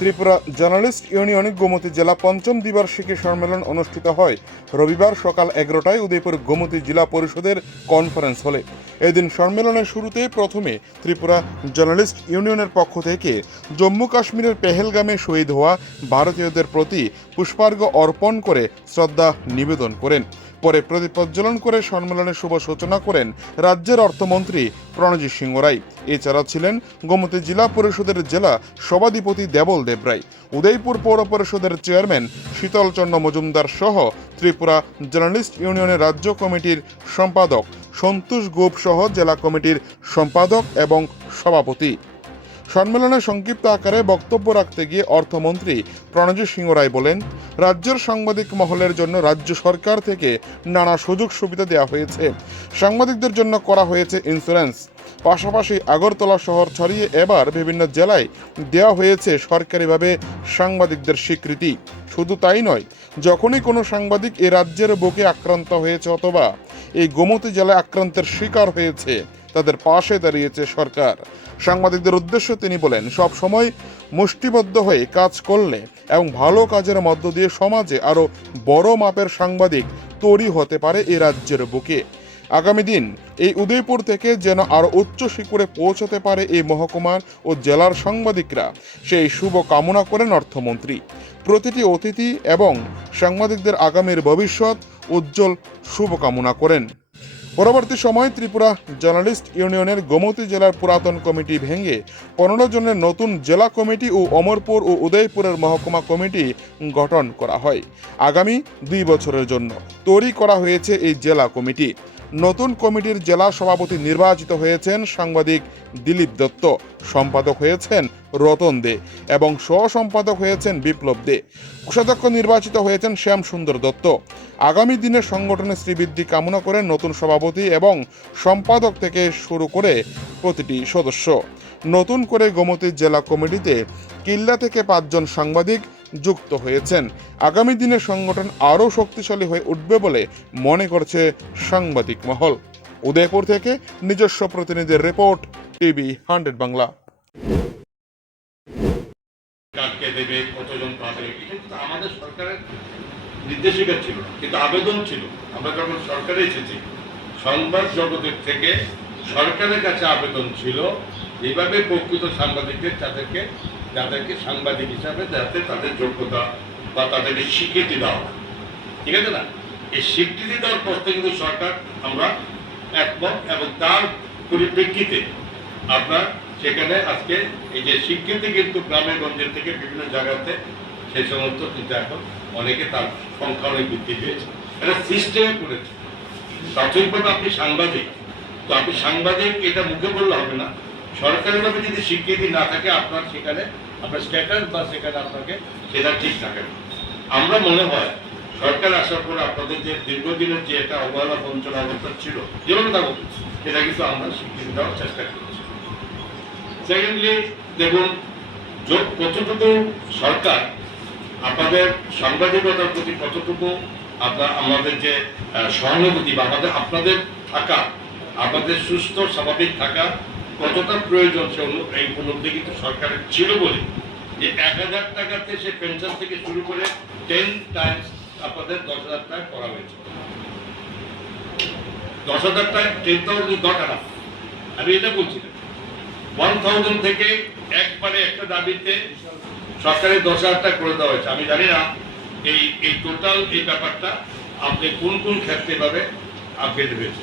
Tripura journalist union Gomti জেলা পঞ্চম দ্বিবার্ষিকী সম্মেলন অনুষ্ঠিত হয়। রবিবার সকাল এগারোটায় উদয়পুর গোমতী জেলা পরিষদের কনফারেন্স হলে। এদিন সম্মেলনের শুরুতে প্রথমে ত্রিপুরা জার্নালিস্ট ইউনিয়নের পক্ষ থেকে জম্মু কাশ্মীরের পেহেলগামে শহীদ হওয়া ভারতীয়দের প্রতি পুষ্পার্ঘ্য অর্পণ করে শ্রদ্ধা নিবেদন করেন। পরে প্রদীপ প্রজ্বলন করে সম্মেলনের শুভ সূচনা করেন রাজ্যের অর্থমন্ত্রী প্রণজিৎ সিংহ রায়। এছাড়া ছিলেন গোমতী জেলা পরিষদের জেলা সভাধিপতি দেবল দেবরায় উদয়পুর পৌর পরিষদের চেয়ারম্যান শীতলচন্দ্র মজুমদার সহ ত্রিপুরা জার্নালিস্ট ইউনিয়নের রাজ্য কমিটির সম্পাদক সন্তোষ গোপ সহ জেলা কমিটির সম্পাদক এবং সভাপতি। সম্মেলনে সংক্ষিপ্ত আকারে বক্তব্য রাখতে গিয়ে অর্থমন্ত্রী প্রণজিৎ সিংহ রায় বলেন, রাজ্যের সাংবাদিক মহলের জন্য রাজ্য সরকার থেকে নানা সুযোগ সুবিধা দেওয়া হয়েছে। সাংবাদিকদের জন্য করা হয়েছে ইন্স্যুরেন্স পাশাপাশি আগরতলা শহর ছড়িয়ে এবার বিভিন্ন জেলায় দেওয়া হয়েছে সরকারিভাবে সাংবাদিকদের স্বীকৃতি। শুধু তাই নয়, যখনই কোনো সাংবাদিক এ রাজ্যের বুকে আক্রান্ত হয়েছে অথবা এই গোমতী জেলায় আক্রান্তের শিকার হয়েছে তাদের পাশে দাঁড়িয়েছে সরকার। সাংবাদিকদের উদ্দেশ্যে তিনি বলেন, সব সময় মুষ্টিবদ্ধ হয়ে কাজ করলে এবং ভালো কাজের মধ্য দিয়ে সমাজে আরও বড় মাপের সাংবাদিক তৈরি হতে পারে এ রাজ্যের বুকে। আগামী দিন এই উদয়পুর থেকে যেন আরও উচ্চ শিখরে পৌঁছতে পারে এই মহকুমার ও জেলার সাংবাদিকরা। সেই শুভ কামনা করেন অর্থমন্ত্রী। প্রতিটি অতিথি এবং সাংবাদিকদের আগামীর ভবিষ্যৎ উজ্জ্বল শুভকামনা করেন। পরবর্তী সময় ত্রিপুরা জার্নালিস্ট ইউনিয়নের গোমতী জেলার পুরাতন কমিটি ভেঙে পনেরো জনের নতুন জেলা কমিটি ও অমরপুর ও উদয়পুরের মহকুমা কমিটি গঠন করা হয়। আগামী দুই বছরের জন্য তৈরি করা হয়েছে এই জেলা কমিটি। নতুন কমিটির জেলা সভাপতি নির্বাচিত হয়েছেন সাংবাদিক দিলীপ দত্ত। সম্পাদক হয়েছেন রতন দে এবং সহ সম্পাদক হয়েছেন বিপ্লব দে। কোষাধ্যক্ষ নির্বাচিত হয়েছেন শ্যাম সুন্দর দত্ত। আগামী দিনে সংগঠনের শ্রীবৃদ্ধি কামনা করেন নতুন সভাপতি এবং সম্পাদক থেকে শুরু করে প্রতিটি সদস্য। নতুন করে গোমতী জেলা কমিটিতে কিল্লা থেকে পাঁচজন সাংবাদিক যুক্ত হয়েছেন। আগামী দিনে সংগঠন আরও শক্তিশালী হয়ে উঠবে বলে মনে করছে সাংবাদিক মহল। উদয়পুর থেকে নিজস্ব প্রতিনিধির রিপোর্ট, টিভি হান্ড্রেড বাংলা। দেবে, কতজন পাবে কিন্তু আমাদের সরকারের নির্দেশিকা ছিল, কিন্তু আবেদন ছিল। আমরা যখন সরকারে এসেছি, সংবাদ জগতের থেকে সরকারের কাছে আবেদন ছিল প্রকৃত সাংবাদিকদের তাদেরকে যাদেরকে সাংবাদিক হিসাবে যাতে তাদের যোগ্যতা বা তাদেরকে স্বীকৃতি দেওয়া ঠিক আছে না? এই স্বীকৃতি দেওয়ার পর থেকে কিন্তু সরকার আমরা একমত এবং তার পরিপ্রেক্ষিতে আপনার সেখানে আজকে এই যে স্বীকৃতি কিন্তু গ্রামে গঞ্জের থেকে বিভিন্ন জায়গাতে সেই সমস্ত কিন্তু এখন অনেকে তার সংখ্যা অনেক বৃদ্ধি পেয়েছে। এটা সিস্টেমে করেছে। প্রাথমিকভাবে আপনি সাংবাদিক। তো আপনি সাংবাদিক, এটা মুখে বললে হবে না। সরকারিভাবে যদি স্বীকৃতি না থাকে, আপনার সেখানে আপনার স্ট্যাটাস বা সেখানে আপনাকে সেটা ঠিক থাকে আমরা মনে হয় সরকার আসার পর আপনাদের যে দীর্ঘদিনের যে একটা অবহেলা বঞ্চনা অবস্থা ছিল যেভাবে থাকুক সেটা কিন্তু আমরা স্বীকৃতি দেওয়ার চেষ্টা করছি। সেকেন্ডলি দেখুন কতটুকু সরকার আপনাদের সাংবাদিকতার প্রতি কতটুকু আপনার, আমাদের যে সহানুভূতি বা আমাদের, আপনাদের থাকা, আমাদের সুস্থ, স্বাভাবিক থাকা কতটা প্রয়োজন সে এই উপলব্ধি কিন্তু সরকারের ছিল বলে। যে এক হাজার টাকাতে সে পেনশন থেকে শুরু করে টেন টাইমস আপনাদের দশ হাজার টাকা করা হয়েছে। দশ হাজার টাকা টেন থাউজেন্ড টাকা আমি এটা বলছি ওয়ান থাউজেন্ড থেকে একবারে একটা দাবিতে সরকারের দশ হাজার টাকা করে দেওয়া হয়েছে। আমি জানি না এই এই টোটাল এই ব্যাপারটা আপনি কোন কোন ক্ষেত্রে ভাবে আপডেট হয়েছে।